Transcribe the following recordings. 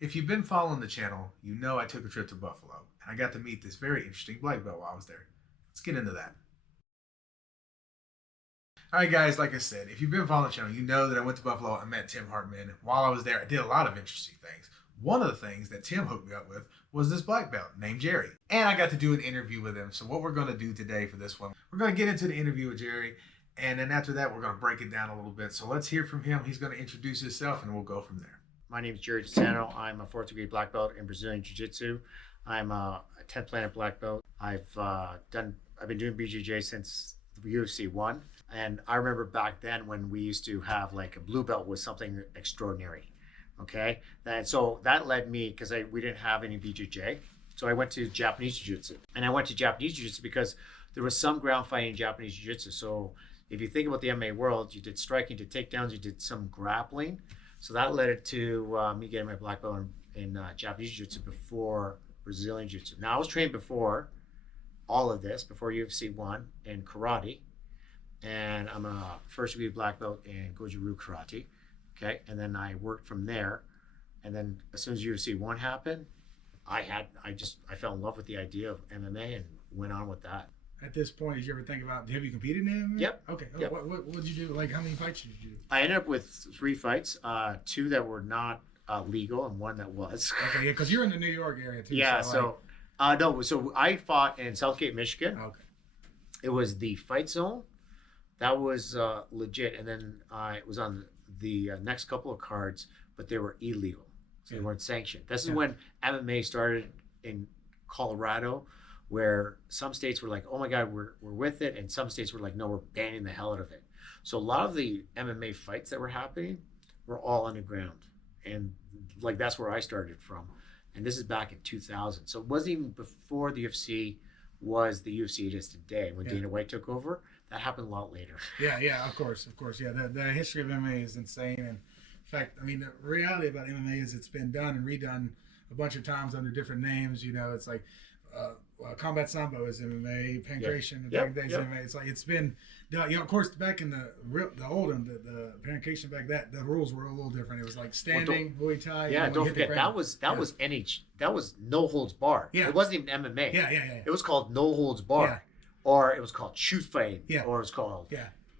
If you've been following the channel, you know I took a trip to Buffalo, and I got to meet this very interesting black belt while I was there. Let's get into that. Alright guys, like I said, if you've been following the channel, you know that I went to Buffalo and met Tim Hartman. While I was there, I did a lot of interesting things. One of the things that Tim hooked me up with was this black belt named Gerry. And I got to do an interview with him. So what we're going to do today for this one, we're going to get into the interview with Gerry. And then after that, we're going to break it down a little bit. So let's hear from him. He's going to introduce himself and we'll go from there. My name is Gerry DiSanto. I'm a 4th degree black belt in Brazilian Jiu-Jitsu. I'm a 10th Planet black belt. I've been doing BJJ since UFC 1. And I remember back then when we used to have like a blue belt was something extraordinary. Okay. And so that led me, because we didn't have any BJJ. So I went to Japanese Jiu-Jitsu. And I went to Japanese Jiu-Jitsu because there was some ground fighting in Japanese Jiu-Jitsu. So if you think about the MMA world, you did striking, you did takedowns, you did some grappling. So that led to me getting my black belt in Japanese Jiu-Jitsu before Brazilian Jiu-Jitsu. Now I was trained before all of this, before UFC 1 in karate. And I'm a 1st degree black belt in Goju-Ryu karate. Okay. And then I worked from there. And then as soon as UFC 1 happened, I fell in love with the idea of MMA and went on with that. At this point, did you ever think about, have you competed in MMA? Yep. Okay. Yep. What did you do? Like, how many fights did you do? I ended up with 3 fights, 2 that were not legal and 1 that was. Okay, yeah, because you're in the New York area too. Yeah, so I fought in Southgate, Michigan. Okay. It was the Fight Zone. That was legit. And then it was on the next couple of cards, but they were illegal. So they weren't sanctioned. This is when MMA started in Colorado, where some states were like, oh my God, we're with it. And some states were like, no, we're banning the hell out of it. So a lot of the MMA fights that were happening were all underground. And like, that's where I started from. And this is back in 2000. So it wasn't even before the UFC was the UFC it is today. When Dana White took over, that happened a lot later. Yeah, of course. Yeah, the history of MMA is insane. And in fact, I mean, the reality about MMA is it's been done and redone a bunch of times under different names. You know, it's like Kombat Sambo is MMA, Pancration, MMA. It's like it's been done. You know, of course, back in the old one, the Pancration back the rules were a little different. It was like standing, Muay Thai. Yeah, don't forget that was NH. That was no holds barred. Yeah, it wasn't even MMA. Yeah. It was called no holds barred, or it was called shoot fight. Yeah, or it was called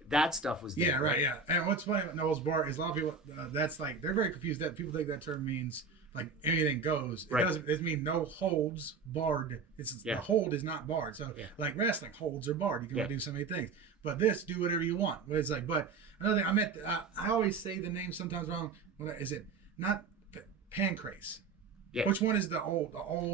that stuff was there. Yeah, right. Yeah, and what's funny about no holds barred is a lot of people that's like they're very confused. That people think that term means like anything goes. It doesn't. It means no holds barred. The hold is not barred. So like wrestling, holds are barred. You can only do so many things. But this, do whatever you want. But it's like, but another thing, I always say the name sometimes wrong. Is it not Pancrase? Yeah. Which one is the old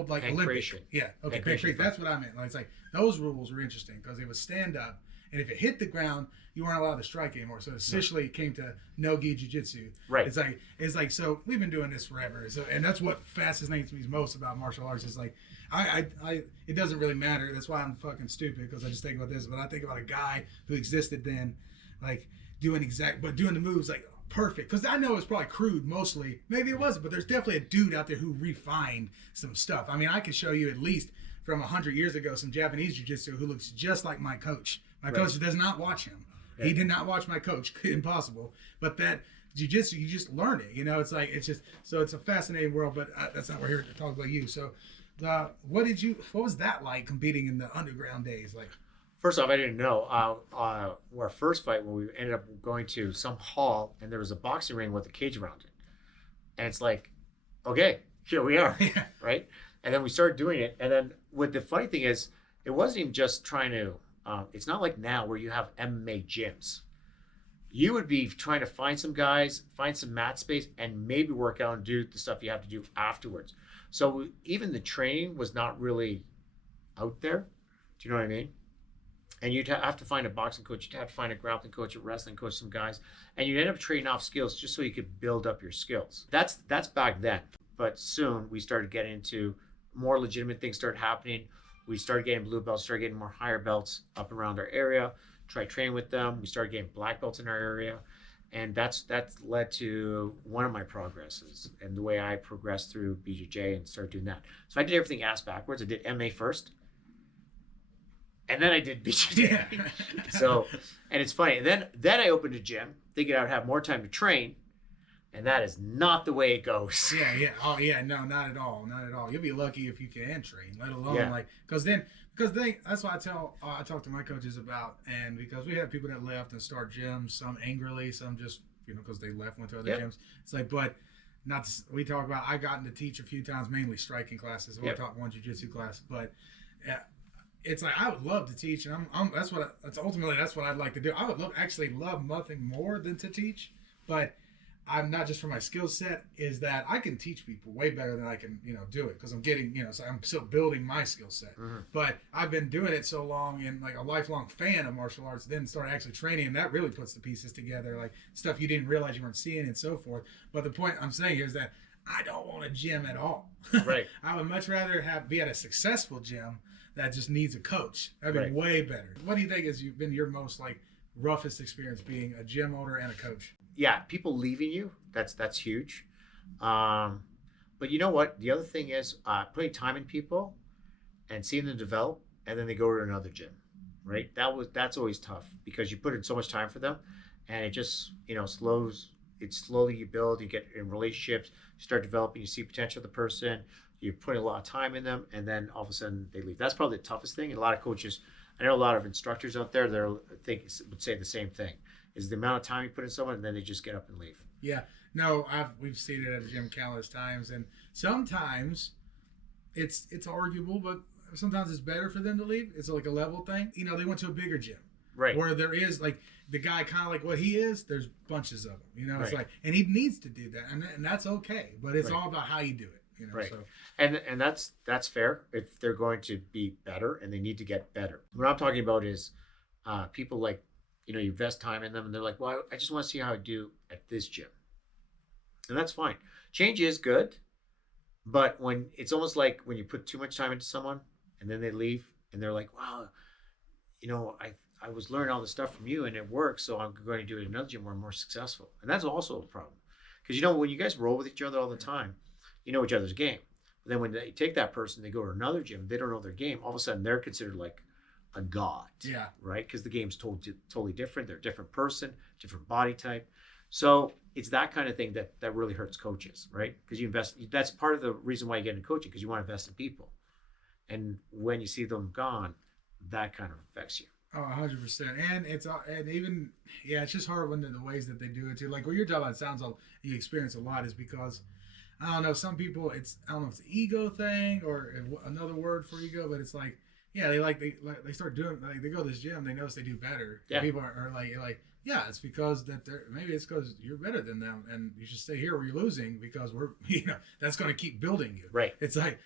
like Olympic? Yeah. Okay. Pancrase. That's what I meant. Like, it's like those rules were interesting because it was stand up. And if it hit the ground, you weren't allowed to strike anymore. So essentially, it came to no-gi jiu-jitsu. Right. It's like so we've been doing this forever. So and that's what fascinates me most about martial arts is like it doesn't really matter. That's why I'm fucking stupid because I just think about this. But I think about a guy who existed then, like doing the moves like perfect. Because I know it's probably crude mostly. Maybe it wasn't, but there's definitely a dude out there who refined some stuff. I mean, I could show you at least from 100 years ago some Japanese jiu-jitsu who looks just like my coach. My coach does not watch him. Yeah. He did not watch my coach. Impossible. But that jiu-jitsu, you just learn it. You know, it's like, it's a fascinating world, but that's not what we're here to talk about you. So what was that like competing in the underground days? Like, first off, I didn't know. Our first fight, when we ended up going to some hall and there was a boxing ring with a cage around it. And it's like, okay, here we are. Right. And then we started doing it. And then what the funny thing is, it wasn't even just trying to, it's not like now where you have MMA gyms. You would be trying to find some guys, find some mat space, and maybe work out and do the stuff you have to do afterwards. So even the training was not really out there. Do you know what I mean? And you'd have to find a boxing coach, you'd have to find a grappling coach, a wrestling coach, some guys, and you'd end up trading off skills just so you could build up your skills. That's back then. But soon we started getting into more legitimate things started happening. We started getting blue belts, started getting more higher belts up around our area, tried training with them. We started getting black belts in our area. And that's led to one of my progresses and the way I progressed through BJJ and started doing that. So I did everything ass backwards. I did MMA first. And then I did BJJ. So, and it's funny. And then I opened a gym thinking I would have more time to train. And that is not the way it goes. Yeah. Oh, yeah. No, not at all. Not at all. You'll be lucky if you can train, let alone because that's why I talk to my coaches about, and because we have people that left and start gyms, some angrily, some just because they left, went to other gyms. It's like, but not to, we talk about. I gotten to teach a few times, mainly striking classes. I taught one jiu-jitsu class, but it's like I would love to teach, and that's what I'd like to do. I would love nothing more than to teach, but I'm not just for my skill set, is that I can teach people way better than I can, do it because I'm getting, so I'm still building my skill set. Mm-hmm. But I've been doing it so long and like a lifelong fan of martial arts, then started actually training, and that really puts the pieces together, like stuff you didn't realize you weren't seeing and so forth. But the point I'm saying here is that I don't want a gym at all. Right. I would much rather be at a successful gym that just needs a coach. That'd be way better. What do you think has been your most like roughest experience being a gym owner and a coach? Yeah, people leaving you, that's huge. But you know what? The other thing is putting time in people and seeing them develop, and then they go to another gym, right? That's always tough because you put in so much time for them, and it just slowly you build, you get in relationships, you start developing, you see potential of the person, you're putting a lot of time in them, and then all of a sudden they leave. That's probably the toughest thing. And a lot of coaches, I know a lot of instructors out there that would say the same thing. Is the amount of time you put in someone, and then they just get up and leave. Yeah, no, we've seen it at the gym countless times, and sometimes it's arguable, but sometimes it's better for them to leave. It's like a level thing. They went to a bigger gym, right? Where there is like the guy kind of like what he is. There's bunches of them. It's like, and he needs to do that, and that's okay. But it's all about how you do it. Right. So. And that's fair if they're going to be better and they need to get better. What I'm talking about is people like. You invest time in them, and they're like, well, I just want to see how I do at this gym. And that's fine. Change is good, but when it's almost like when you put too much time into someone, and then they leave, and they're like, wow, I was learning all this stuff from you, and it works, so I'm going to do it in another gym where I'm more successful. And that's also a problem. Because, when you guys roll with each other all the time, you know each other's game. But then when they take that person, they go to another gym, they don't know their game, all of a sudden they're considered like a god, right? Because the game's totally different. They're a different person, different body type. So it's that kind of thing that really hurts coaches, right? Because you invest. That's part of the reason why you get into coaching, because you want to invest in people. And when you see them gone, that kind of affects you. Oh, 100%. And it's just hard when the ways that they do it too. Like what you're talking about, it sounds like you experience a lot is because I don't know. Some people, I don't know if it's an ego thing or another word for ego, but it's like. Yeah, they start doing they go to this gym. They notice they do better. Yeah. People are like, yeah, it's because maybe it's because you're better than them, and you should stay here where you're losing because we're that's going to keep building you. Right. It's like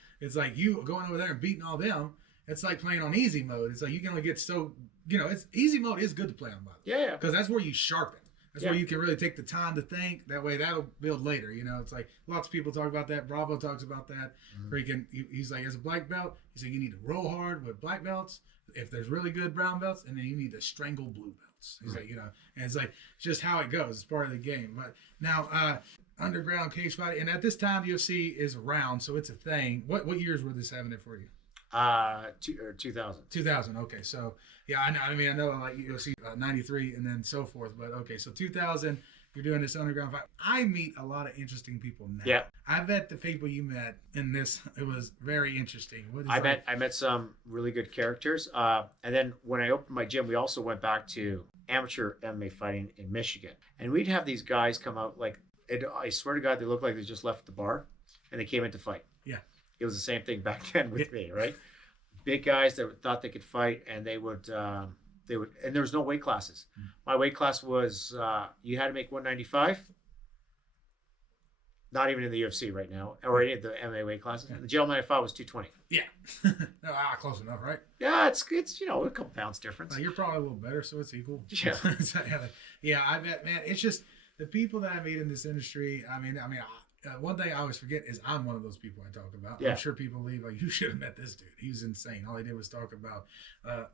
you going over there and beating all them. It's like playing on easy mode. It's like you can only get so it's easy mode is good to play on, by the way. Yeah. Because that's where you sharpen. That's where you can really take the time to think. That way, that'll build later. It's like lots of people talk about that. Bravo talks about that. Mm-hmm. Where he's like, as a black belt, he's like, you need to roll hard with black belts. If there's really good brown belts, and then you need to strangle blue belts. He's like, and it's like just how it goes. It's part of the game. But now, underground cage fighting, and at this time, the UFC is around, so it's a thing. What years were this having it for you? 2000. 2000. Okay, so yeah, I know like you'll see 93 and then so forth, but okay, so 2000, you're doing this underground fight. I meet a lot of interesting people now. Yeah, I bet the people you met in this, it was very interesting. I met some really good characters, and then when I opened my gym, we also went back to amateur MMA fighting in Michigan, and we'd have these guys come out I swear to God, they looked like they just left the bar, and they came in to fight. Yeah. It was the same thing back then with me, right? Big guys that thought they could fight, and they would, and there was no weight classes. My weight class was, you had to make 195. Not even in the UFC right now, or any of the MMA weight classes. The gentleman I fought was 220. Yeah. Close enough, right? Yeah, it's a couple pounds difference. You're probably a little better, so it's equal. Yeah. Yeah, I bet, man. It's just the people that I meet in this industry. One thing I always forget is I'm one of those people I talk about. Yeah. I'm sure people leave like, you should have met this dude. He was insane. All he did was talk about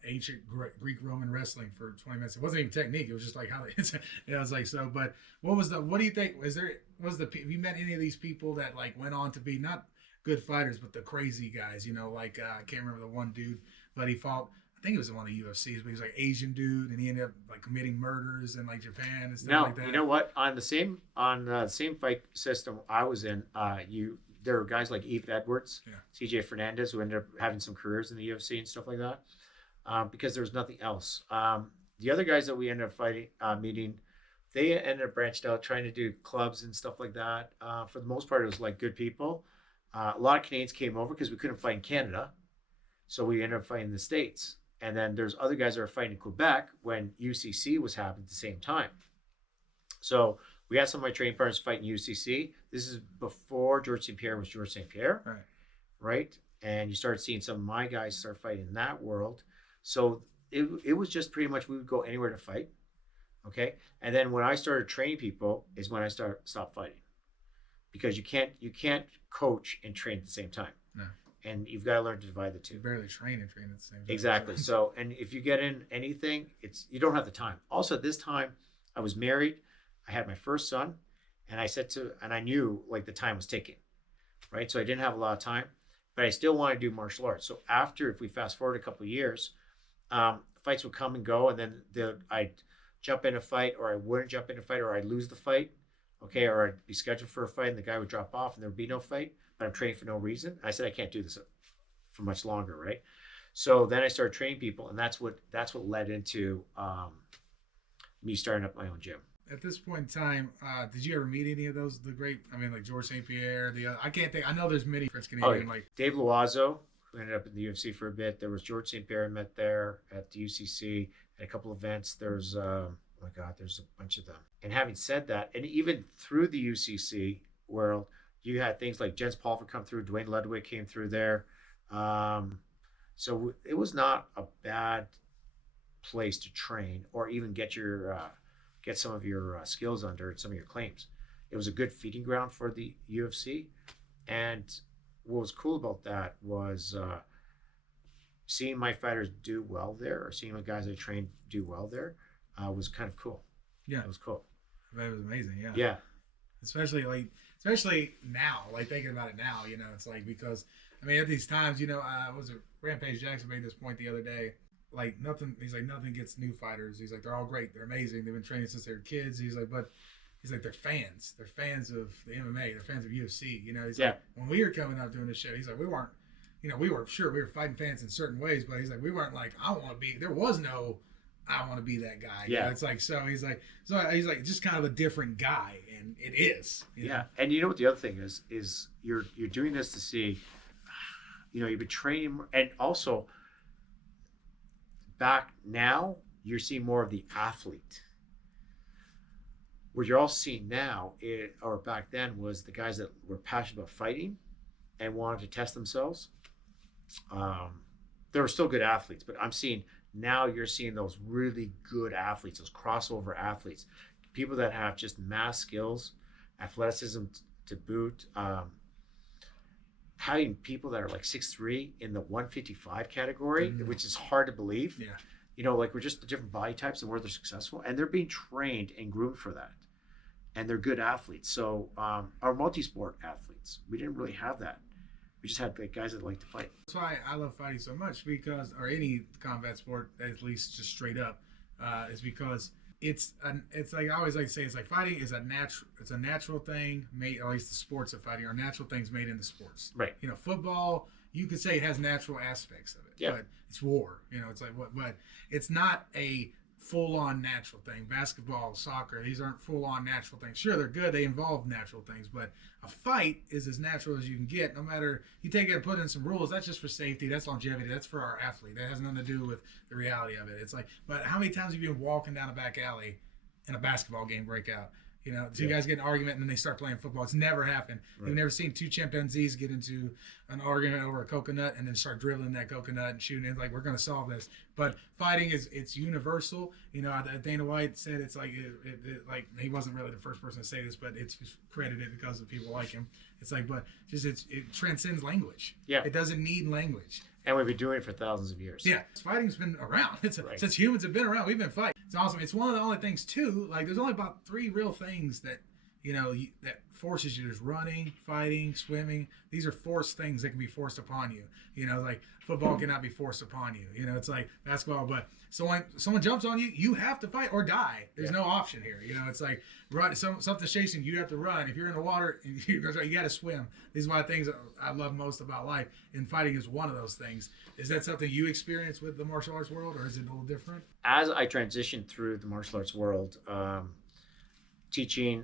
ancient Greek Roman wrestling for 20 minutes. It wasn't even technique. It was just like how they, I was like, so, but what do you think? Have you met any of these people that like went on to be not good fighters, but the crazy guys, I can't remember the one dude, but he fought I think it was in one of the UFCs, but he was like Asian dude, and he ended up like committing murders in like Japan and stuff like that. You know what? On the same fight system I was in, there were guys like Eve Edwards, CJ Fernandez, who ended up having some careers in the UFC and stuff like that, because there was nothing else. The other guys that we ended up meeting, they ended up branched out, trying to do clubs and stuff like that. For the most part, it was like good people. A lot of Canadians came over because we couldn't fight in Canada, so we ended up fighting in the States. And then there's other guys that are fighting in Quebec when UCC was happening at the same time. So we had some of my training partners fighting UCC. This is before George St. Pierre was George St. Pierre, right? And you start seeing some of my guys start fighting in that world. So it was just pretty much we would go anywhere to fight, okay? And then when I started training people is when I stopped fighting, because you can't coach and train at the same time. No. And you've got to learn to divide the two. You barely train at the same time. Exactly. So, and if you get in anything, you don't have the time. Also, at this time, I was married. I had my first son, and I knew like the time was ticking, right? So I didn't have a lot of time, but I still wanted to do martial arts. So if we fast forward a couple of years, fights would come and go, and then I'd jump in a fight, or I wouldn't jump in a fight, or I'd lose the fight, okay, or I'd be scheduled for a fight, and the guy would drop off, and there would be no fight. But I'm training for no reason. I said I can't do this for much longer, right? So then I started training people, and that's what led into me starting up my own gym. At this point in time, did you ever meet any of those like George St. Pierre? I can't think. I know there's many French Canadian like Dave Loiseau, who ended up in the UFC for a bit. There was George St. Pierre I met there at the UCC at a couple events. There's oh my God, there's a bunch of them. And having said that, and even through the UCC world, you had things like Jens Pulver come through, Dwayne Ludwig came through there. So it was not a bad place to train or even get some of your skills under and some of your claims. It was a good feeding ground for the UFC. And what was cool about that was seeing my fighters do well there, or seeing my guys I trained do well there, was kind of cool. Yeah. It was cool. That was amazing, yeah. Yeah. Especially now, like thinking about it now, it's like, because at these times, was it Rampage Jackson made this point the other day, like nothing gets new fighters. He's like, they're all great, they're amazing, they've been training since they were kids. He's like, but they're fans of the MMA, they're fans of UFC. He's like, when we were coming up doing this shit, he's like, we weren't, we were fighting fans in certain ways, but he's like, we weren't like, there was no I want to be that guy. Yeah. It's like, he's like just kind of a different guy, and it is. Yeah. And you know what the other thing is you're doing this to see, you've been training, and also back now you're seeing more of the athlete. What you're all seeing now, or back then, was the guys that were passionate about fighting and wanted to test themselves. There were still good athletes, but you're seeing those really good athletes, those crossover athletes, people that have just mass skills, athleticism to boot, having people that are like 6'3" in the 155 category, which is hard to believe. Yeah. Like we're just different body types and where they're successful, and they're being trained and groomed for that. And they're good athletes. So our multi-sport athletes, we didn't really have that. We just had guys that like to fight. That's why I love fighting so much, or any combat sport, at least just straight up, is because it's like I always like to say, it's like fighting is it's a natural thing made, or at least the sports of fighting are natural things made in the sports. Right. Football, you could say it has natural aspects of it, but it's war. It's like but it's not a full-on natural thing. Basketball, soccer, these aren't full-on natural things. Sure, they're good, they involve natural things, but a fight is as natural as you can get. No matter, you take it and put in some rules, that's just for safety, that's longevity, that's for our athlete. That has nothing to do with the reality of it. It's like, but how many times have you been walking down a back alley and a basketball game break out? Two guys get in an argument and then they start playing football. It's never happened. Right. You've never seen two chimpanzees get into an argument over a coconut and then start dribbling that coconut and shooting it. Like, we're going to solve this. But fighting it's universal. Dana White said it's like, like he wasn't really the first person to say this, but it's credited because of people like him. It's like, but just it transcends language. Yeah. It doesn't need language. And we've been doing it for thousands of years. Yeah. Fighting's been around. Since humans have been around, we've been fighting. It's awesome. It's one of the only things, too, like there's only about 3 real things that that forces you. There's running, fighting, swimming. These are forced things that can be forced upon you. Like football cannot be forced upon you. It's like basketball, but someone jumps on you, you have to fight or die. There's no option here. It's like run. Something's chasing you, you have to run. If you're in the water, you got to swim. These are my things that I love most about life, and fighting is one of those things. Is that something you experience with the martial arts world, or is it a little different? As I transitioned through the martial arts world, teaching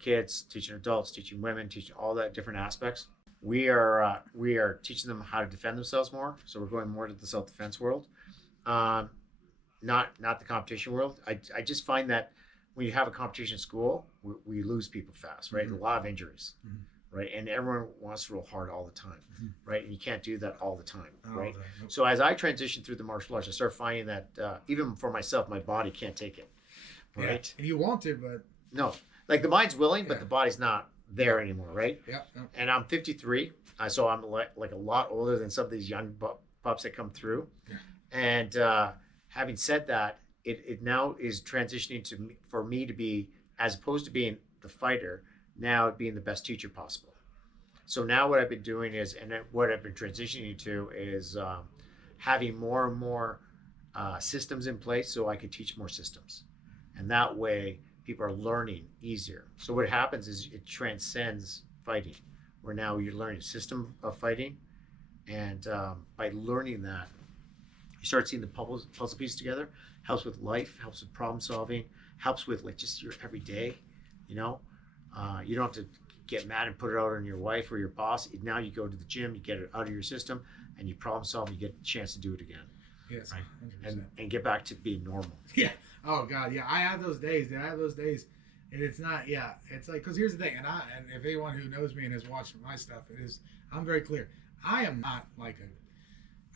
kids, teaching adults, teaching women, teaching all that different aspects, we are teaching them how to defend themselves more. So we're going more to the self-defense world, not the competition world. I just find that when you have a competition in school, we lose people fast, right? Mm-hmm. A lot of injuries, right? And everyone wants to roll hard all the time, right? And you can't do that all the time, right? Nope. So as I transitioned through the martial arts, I started finding that even for myself, my body can't take it, right? Yeah. And you want to, but no, like the mind's willing, but the body's not there anymore, right? Yeah. And I'm 53, so I'm like a lot older than some of these young pups that come through. Yeah. And having said that, it now is transitioning for me to be, as opposed to being the fighter, now being the best teacher possible. So now what I've been doing is, and what I've been transitioning to is having more and more systems in place so I could teach more systems, and that way people are learning easier. So what happens is it transcends fighting, where now you're learning a system of fighting, and by learning that, you start seeing the puzzle pieces together. Helps with life, helps with problem solving, helps with like just your everyday. You don't have to get mad and put it out on your wife or your boss. Now you go to the gym, you get it out of your system, and you problem solve, and you get a chance to do it again. Yes, right? And get back to being normal. Yeah. Oh God, yeah. I have those days. And it's not. Yeah. It's like, because here's the thing, and if anyone who knows me and has watched my stuff, I'm very clear. I am not like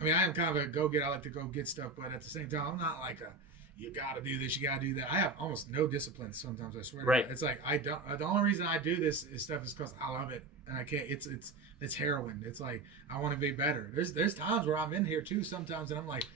I am kind of a go-get. I like to go get stuff, but at the same time, I'm not like you got to do this, you got to do that. I have almost no discipline sometimes, I swear. Right. It's like I don't. The only reason I do this stuff is because I love it, and I can't. It's heroin. It's like I want to be better. There's times where I'm in here too sometimes, and I'm like,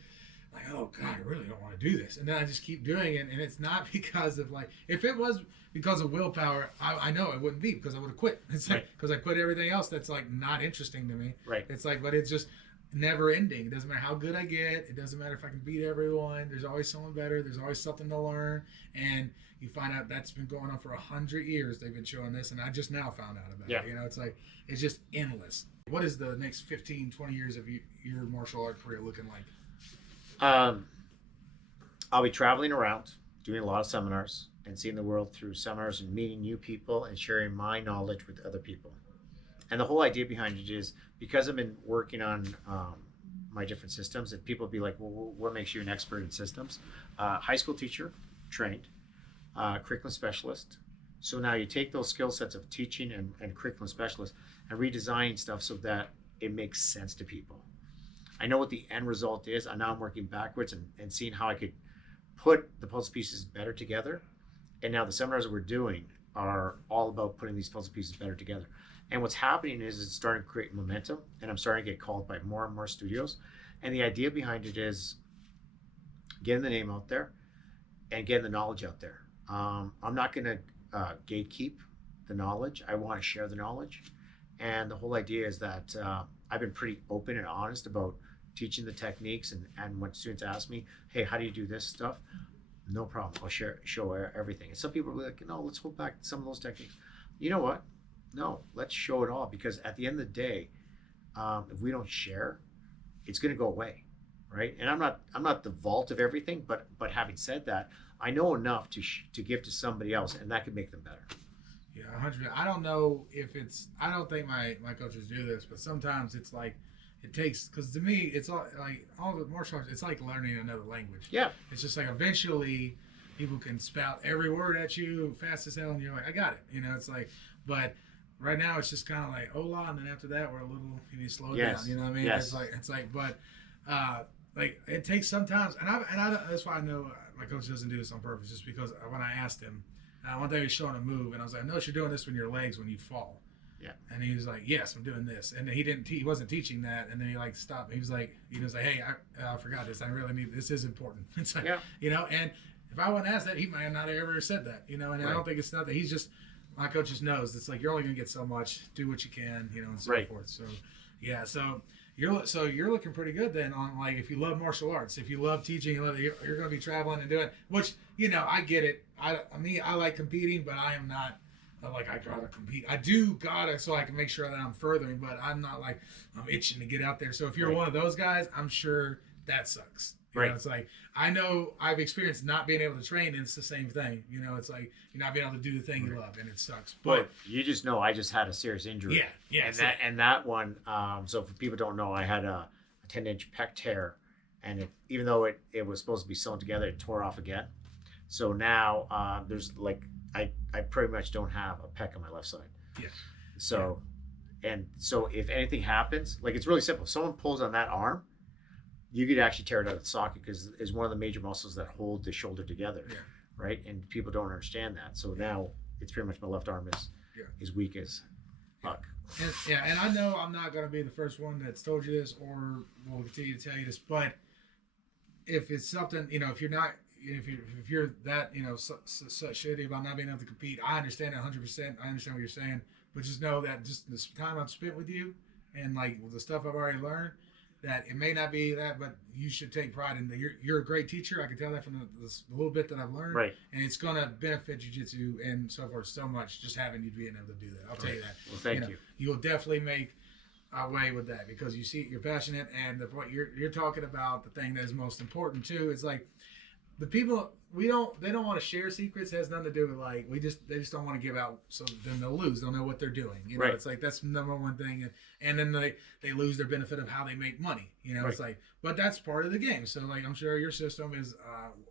oh God, I really don't want to do this, and then I just keep doing it, and it's not because of like, if it was because of willpower, I know it wouldn't be, because I would have quit. It's like because I quit everything else that's like not interesting to me. Right. It's like, but it's just never ending. It doesn't matter how good I get. It doesn't matter if I can beat everyone. There's always someone better. There's always something to learn. And you find out that's been going on for 100 years. They've been showing this, and I just now found out about it. It's like, it's just endless. What is the next 15, 20 years of your martial art career looking like? I'll be traveling around, doing a lot of seminars, and seeing the world through seminars and meeting new people and sharing my knowledge with other people. And the whole idea behind it is, because I've been working on my different systems, and people be like, well, what makes you an expert in systems? High school teacher, trained, curriculum specialist. So now you take those skill sets of teaching and curriculum specialist and redesigning stuff so that it makes sense to people. I know what the end result is, and now I'm working backwards and seeing how I could put the puzzle pieces better together. And now the seminars that we're doing are all about putting these puzzle pieces better together. And what's happening is it's starting to create momentum, and I'm starting to get called by more and more studios. And the idea behind it is getting the name out there and getting the knowledge out there. I'm not going to gatekeep the knowledge. I want to share the knowledge. And the whole idea is that I've been pretty open and honest about teaching the techniques. And when students ask me, hey, how do you do this stuff? No problem. I'll show everything. And some people will be like, no, let's hold back some of those techniques. You know what? No, let's show it all, because at the end of the day, if we don't share, it's going to go away, right? And I'm not the vault of everything, but having said that, I know enough to give to somebody else, and that could make them better. Yeah, 100%. I don't know if it's. I don't think my coaches do this, but sometimes it's like it takes, because to me it's all the martial arts. It's like learning another language. Yeah. It's just like eventually people can spout every word at you fast as hell, and you're like, I got it. It's like, but right now it's just kind of like hola, and then after that we're a little, you need to slow down. You know what I mean? Yes. It's like, but like it takes sometimes, and I that's why I know my coach doesn't do this on purpose, just because when I asked him, one day he was showing a move, and I was like, I notice you're doing this when your legs when you fall. Yeah. And he was like, yes, I'm doing this, and he wasn't teaching that, and then he like stopped. He was like, hey, I forgot this. I really need this. Is important. It's like, and if I wouldn't ask that, he might not have ever said that. And right. I don't think it's not that he's just. my coaches knows it's like you're only gonna get so much. Do what you can, and so forth. So, yeah. So you're looking pretty good then on like if you love martial arts, if you love teaching, you're gonna be traveling and doing. Which I get it. I like competing, but I am not. Like I gotta compete. I do gotta so I can make sure that I'm furthering, but I'm not like I'm itching to get out there. So if you're one of those guys, I'm sure that sucks. It's like I know I've experienced not being able to train, and it's the same thing. It's like you're not being able to do the thing you love, and it sucks. But you just know I just had a serious injury. Yeah. And that one. So for people who don't know, I had a 10-inch pec tear, and even though it was supposed to be sewn together, it tore off again. So now there's like. I pretty much don't have a pec on my left side. Yeah. So, and so if anything happens, like it's really simple. If someone pulls on that arm, you could actually tear it out of the socket because it's one of the major muscles that hold the shoulder together. Yeah. Right. And people don't understand that. So now it's pretty much my left arm is weak as fuck. And I know I'm not going to be the first one that's told you this or will continue to tell you this, but if it's something, if you're not, if you're that so shitty about not being able to compete, I understand it 100%. I understand what you're saying, but just know that just this time I've spent with you and like the stuff I've already learned, that it may not be that, but you should take pride in that. You're a great teacher. I can tell that from the little bit that I've learned, right? And it's gonna benefit jiu-jitsu and so forth so much just having you being able to do that. I'll tell you that. Well, thank you. You will definitely make a way with that because you see you're passionate and what you're talking about. The thing that is most important too is like. The people they don't want to share secrets. It has nothing to do with like they just don't want to give out so then they'll lose. They'll know what they're doing. Right. It's like that's the number one thing, and then they lose their benefit of how they make money. Right. It's like but that's part of the game. So like I'm sure your system is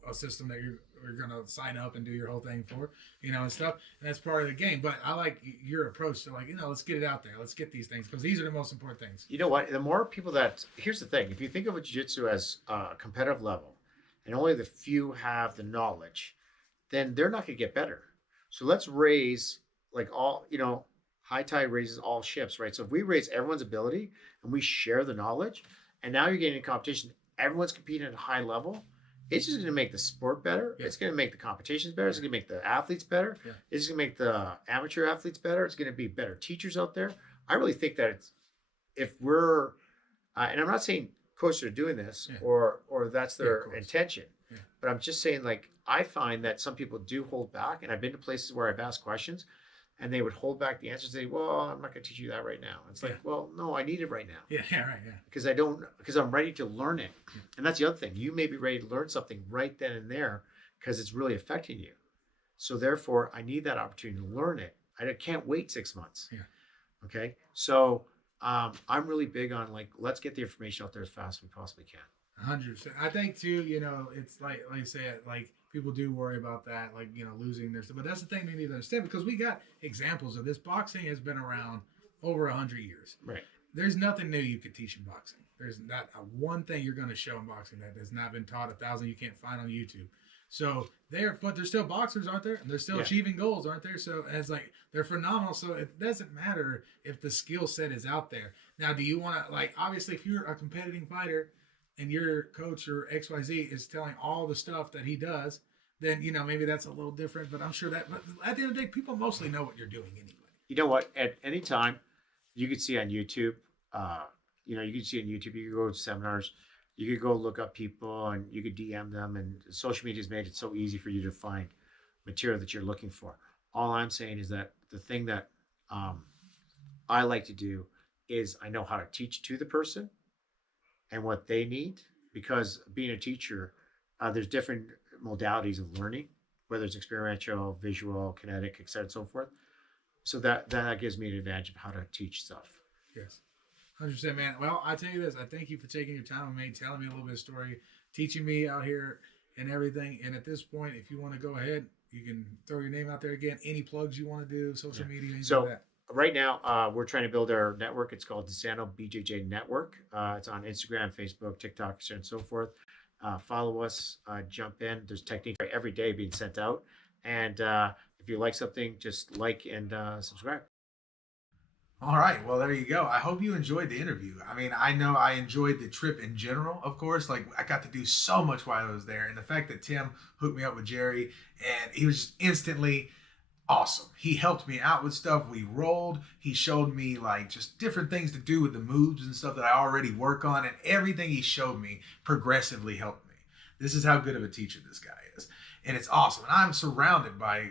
a system that you're gonna sign up and do your whole thing for, and stuff. And that's part of the game. But I like your approach to like let's get it out there. Let's get these things because these are the most important things. You know what? The more people here's the thing. If you think of jiu-jitsu as a competitive level. And only the few have the knowledge, then they're not going to get better. So let's raise like all, high tide raises all ships, right? So if we raise everyone's ability and we share the knowledge, and now you're getting a competition, everyone's competing at a high level, it's just going to make the sport better. Yeah. It's going to make the competitions better. It's going to make the athletes better. Yeah. It's going to make the amateur athletes better. It's going to be better teachers out there. I really think that if we're, and I'm not saying coaches are doing this or that's their intention, but I'm just saying like I find that some people do hold back, and I've been to places where I've asked questions and they would hold back the answers and say, well, I'm not going to teach you that right now. It's like, well, no, I need it right now. Because I'm ready to learn it. And that's the other thing, you may be ready to learn something right then and there because it's really affecting you. So therefore I need that opportunity to learn it. I can't wait 6 months. Okay, so I'm really big on like let's get the information out there as fast as we possibly can. 100%. I think too, it's like I said, like people do worry about that, like losing their stuff. But that's the thing they need to understand because we got examples of this. Boxing has been around over 100 years. Right. There's nothing new you could teach in boxing. There's not one thing you're going to show in boxing that has not been taught 1,000 you can't find on YouTube. So but they're still boxers, aren't there? And they're still achieving goals, aren't there? So as like they're phenomenal. So it doesn't matter if the skill set is out there. Now, do you want to like obviously if you're a competing fighter and your coach or XYZ is telling all the stuff that he does, then maybe that's a little different. But I'm sure that. But at the end of the day, people mostly know what you're doing anyway. You know what? At any time, you could see on YouTube. You could see on YouTube. You could go to seminars. You could go look up people and you could DM them, and social media has made it so easy for you to find material that you're looking for. All I'm saying is that the thing that I like to do is I know how to teach to the person and what they need, because being a teacher, there's different modalities of learning, whether it's experiential, visual, kinetic, et cetera, and so forth. So that gives me an advantage of how to teach stuff. Yes. 100%, man. Well, I tell you this. I thank you for taking your time with me, telling me a little bit of story, teaching me out here and everything. And at this point, if you want to go ahead, you can throw your name out there again. Any plugs you want to do, social media, anything like that. Right now, we're trying to build our network. It's called DiSanto BJJ Network. It's on Instagram, Facebook, TikTok, and so forth. Follow us, jump in. There's technique every day being sent out. And if you like something, just like and subscribe. All right. Well, there you go. I hope you enjoyed the interview. I mean, I know I enjoyed the trip in general, of course. Like, I got to do so much while I was there. And the fact that Tim hooked me up with Gerry, and he was just instantly awesome. He helped me out with stuff. We rolled. He showed me like just different things to do with the moves and stuff that I already work on, and everything he showed me progressively helped me. This is how good of a teacher this guy is. And it's awesome. And I'm surrounded by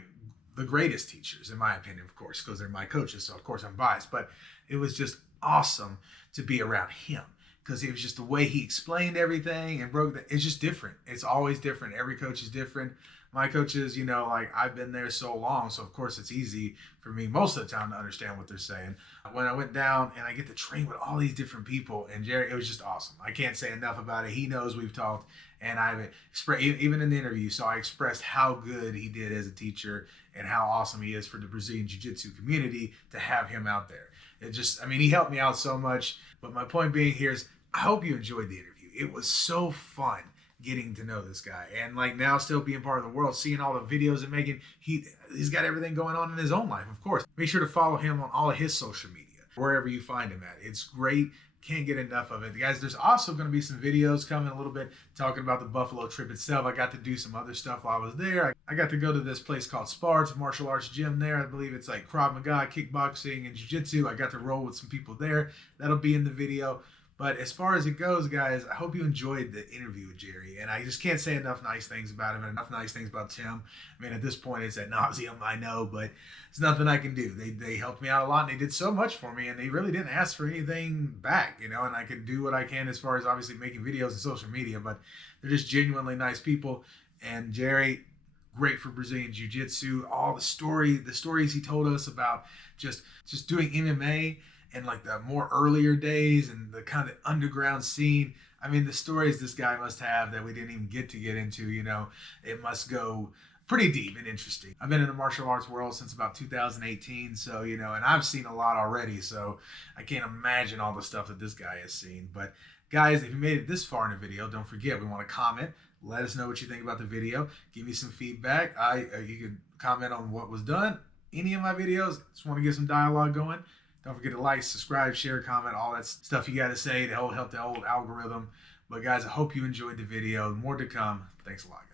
the greatest teachers, in my opinion, of course, because they're my coaches. So of course I'm biased, but it was just awesome to be around him, because it was just the way he explained everything and it's just different. It's always different. Every coach is different. My coaches, you know, like I've been there so long, so of course it's easy for me most of the time to understand what they're saying. When I went down and I get to train with all these different people, and Gerry, it was just awesome. I can't say enough about it. He knows we've talked, and I've expressed, even in the interview, so I expressed how good he did as a teacher and how awesome he is for the Brazilian Jiu-Jitsu community to have him out there. It just, I mean, he helped me out so much. But my point being here is, I hope you enjoyed the interview. It was so fun getting to know this guy, and like now still being part of the world, seeing all the videos and making, he's got everything going on in his own life, of course. Make sure to follow him on all of his social media, wherever you find him at. It's great. Can't get enough of it. Guys, there's also going to be some videos coming a little bit talking about the Buffalo trip itself. I got to do some other stuff while I was there. I got to go to this place called Spar. It's a martial arts gym there. I believe it's like Krav Maga, kickboxing, and jiu-jitsu. I got to roll with some people there. That'll be in the video. But as far as it goes, guys, I hope you enjoyed the interview with Gerry. And I just can't say enough nice things about him and enough nice things about Tim. I mean, at this point, it's ad nauseum, I know, but it's nothing I can do. They helped me out a lot, and they did so much for me, and they really didn't ask for anything back, you know, and I can do what I can as far as obviously making videos and social media, but they're just genuinely nice people. And Gerry, great for Brazilian Jiu-Jitsu. All the stories he told us about just doing MMA and like the more earlier days and the kind of underground scene. I mean, the stories this guy must have that we didn't even get into, you know, it must go pretty deep and interesting. I've been in the martial arts world since about 2018, so, you know, and I've seen a lot already, so I can't imagine all the stuff that this guy has seen. But guys, if you made it this far in the video, don't forget, we want to comment. Let us know what you think about the video. Give me some feedback. You can comment on what was done, any of my videos. Just want to get some dialogue going. Don't forget to like, subscribe, share, comment, all that stuff you got to say to help the old algorithm. But guys, I hope you enjoyed the video. More to come. Thanks a lot, guys.